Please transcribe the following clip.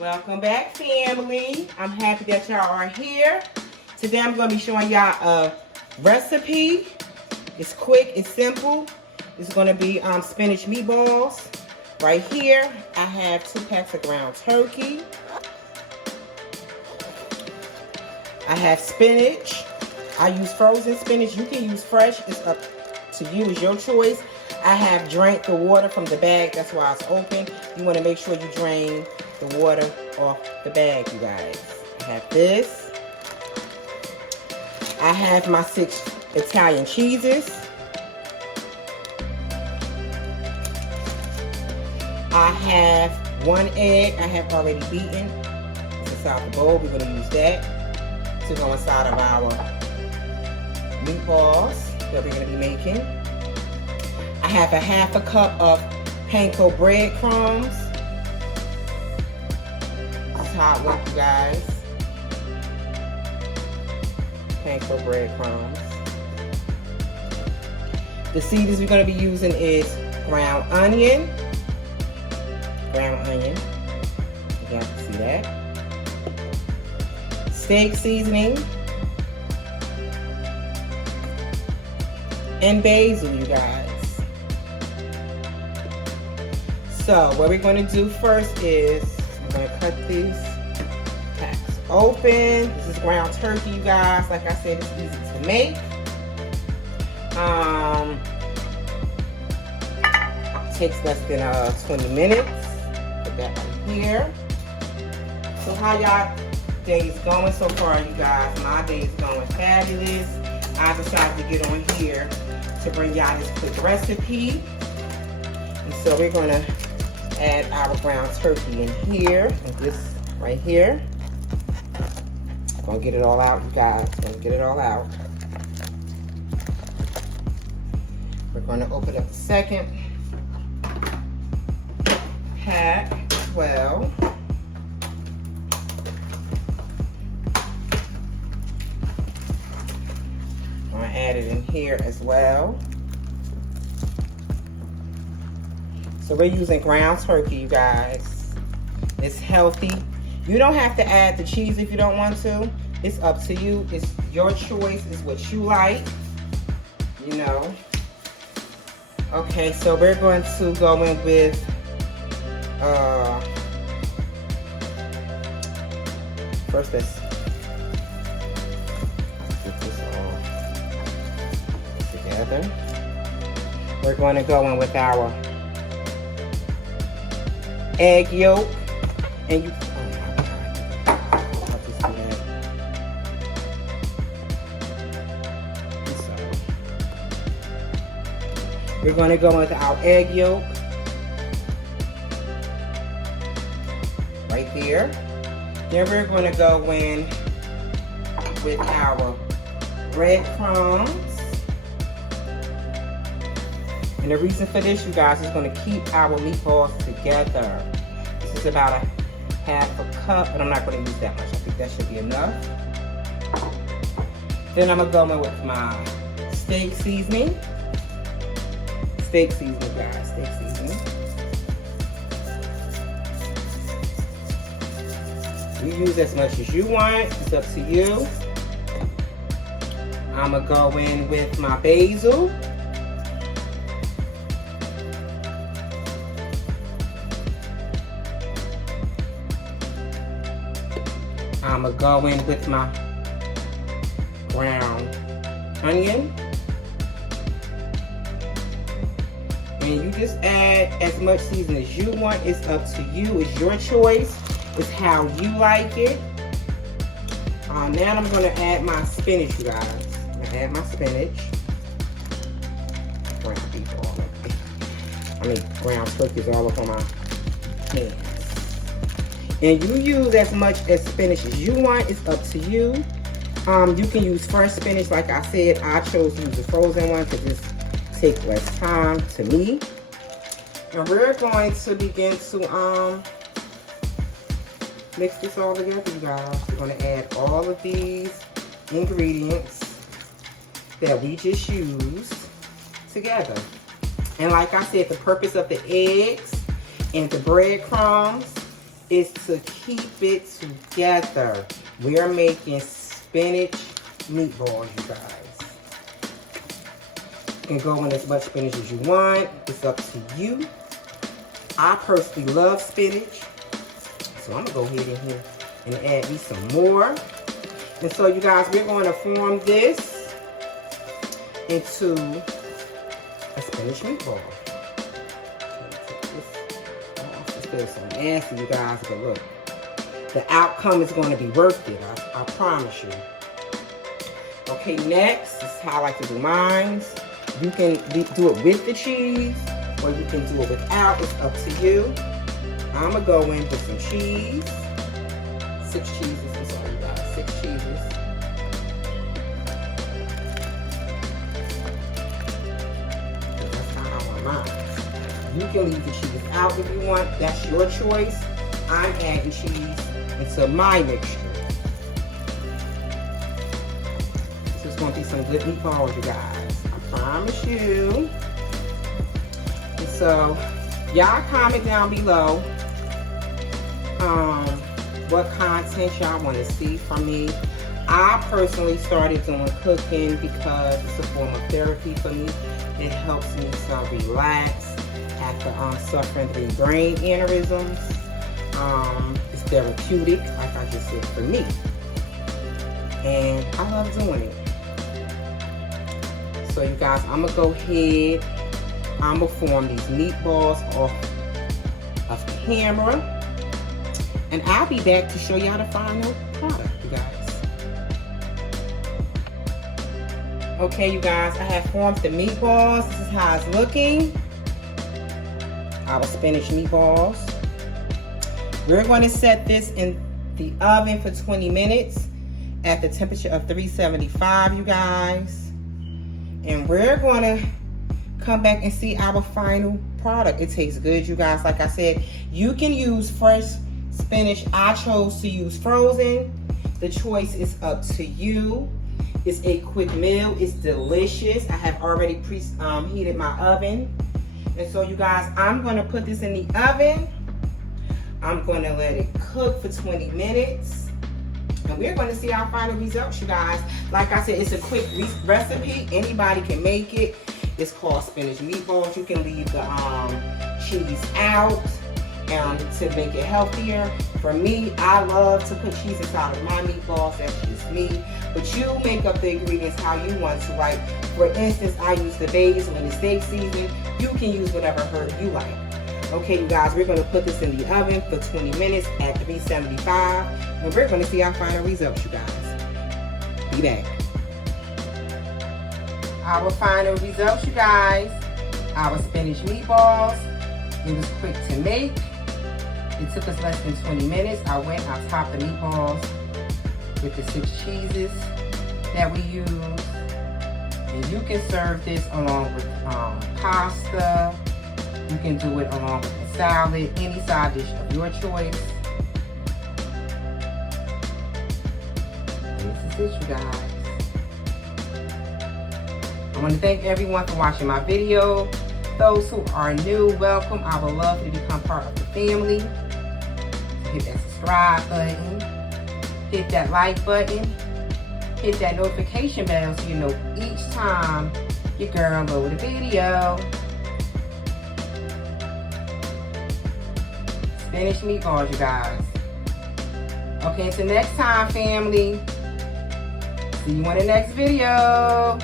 Welcome back, family. I'm happy that y'all are here. Today I'm going to be showing y'all a recipe. It's quick, it's simple. It's going to be spinach meatballs. Right here, I have 2 packs of ground turkey. I have spinach. I use frozen spinach. You can use fresh. It's up to you. It's your choice. I have drank the water from the bag. That's why it's open. You want to make sure you drain the water off the bag, you guys. I have this. I have my 6 Italian cheeses. I have 1 egg I have already beaten. It's inside the bowl. We're going to use that to go inside of our meatballs that we're going to be making. I have a 1/2 cup of panko breadcrumbs. This is how it looks, you guys. Panko breadcrumbs. The seasonings we're going to be using is ground onion. Ground onion. You guys can see that. Steak seasoning. And basil, you guys. So what we're going to do first is I'm going to cut these packs open. This is ground turkey, you guys. Like I said, it's easy to make. It takes less than 20 minutes. Put that right here. So how y'all days going so far, you guys? My day is going fabulous. I decided to get on here to bring y'all this quick recipe. And so we're going to add our ground turkey in here, and this right here. Gonna get it all out, you guys. Gonna get it all out. We're gonna open up the second pack as well. Gonna add it in here as well. So we're using ground turkey, you guys. It's healthy. You don't have to add the cheese if you don't want to. It's up to you. It's your choice. It's what you like. You know. Okay, so we're going to go in with first let's get this all together. We're going to go in with our egg yolk, and you, oh my God, I'll just do that. So, we're going to go with our egg yolk right here. Then we're going to go in with our breadcrumbs. And the reason for this, you guys, is going to keep our meatballs together. This is about a 1/2 cup, but I'm not going to use that much. I think that should be enough. Then I'm going to go in with my steak seasoning. Steak seasoning, guys. Steak seasoning. You use as much as you want. It's up to you. I'm going to go in with my basil. I'm going to go in with my ground onion. And you just add as much seasoning as you want. It's up to you. It's your choice. It's how you like it. Now I'm going to add my spinach, you guys. I'm going to add my spinach. Ground turkey's all up on my hands. And you use as much as spinach as you want. It's up to you. You can use fresh spinach. Like I said, I chose to use the frozen one because this takes less time to me. And we're going to begin to mix this all together, you guys. We're going to add all of these ingredients that we just used together. And like I said, the purpose of the eggs and the breadcrumbs is to keep it together. We're making spinach meatballs, you guys. You can go in as much spinach as you want. It's up to you. I personally love spinach, so I'm gonna go ahead in here and add me some more. And so you guys, we're going to form this into a spinach meatball. This feels so nasty, you guys, but look, the outcome is going to be worth it. I promise you. Okay, next, this is how I like to do mine. You can do it with the cheese, or you can do it without. It's up to you. I'm gonna go in with some cheese. 6 cheeses. I'm sorry, you guys. 6 cheeses. That's how I want mine. You can leave the cheese out if you want. That's your choice. I'm adding cheese into my mixture. This is going to be some good meatballs, you guys. I promise you. And so, y'all comment down below what content y'all want to see from me. I personally started doing cooking because it's a form of therapy for me. It helps me to relax after suffering 3 brain aneurysms. It's therapeutic, like I just said, for me. And I love doing it. So you guys, I'm going to go ahead. I'm going to form these meatballs off of camera. And I'll be back to show y'all the final product, you guys. Okay, you guys, I have formed the meatballs. This is how it's looking. Our spinach meatballs. We're going to set this in the oven for 20 minutes at the temperature of 375, you guys. And we're going to come back and see our final product. It tastes good, you guys. Like I said, you can use fresh spinach. I chose to use frozen. The choice is up to you. It's a quick meal. It's delicious. I have already preheated my oven. And so you guys, I'm going to put this in the oven. I'm going to let it cook for 20 minutes. And we're going to see our final results, you guys. Like I said, it's a quick recipe. Anybody can make it. It's called spinach meatballs. You can leave the cheese out to make it healthier. For me, I love to put cheese inside of my meatballs. That's just me. But you make up the ingredients how you want to. Like, for instance, I use the basil in the steak seasoning. You can use whatever herb you like. Okay, you guys, we're going to put this in the oven for 20 minutes at 375. And we're going to see our final results, you guys. Be back. Our final results, you guys. Our spinach meatballs. It was quick to make. It took us less than 20 minutes. I topped the meatballs with the 6 cheeses that we use. And you can serve this along with pasta. You can do it along with a salad, any side dish of your choice. And this is it, you guys. I want to thank everyone for watching my video. Those who are new, welcome. I would love you to become part of the family. Hit that subscribe button. Hit that like button. Hit that notification bell so you know each time your girl load a video. Spinach meatballs, you guys. Okay, until next time, family. See you in the next video.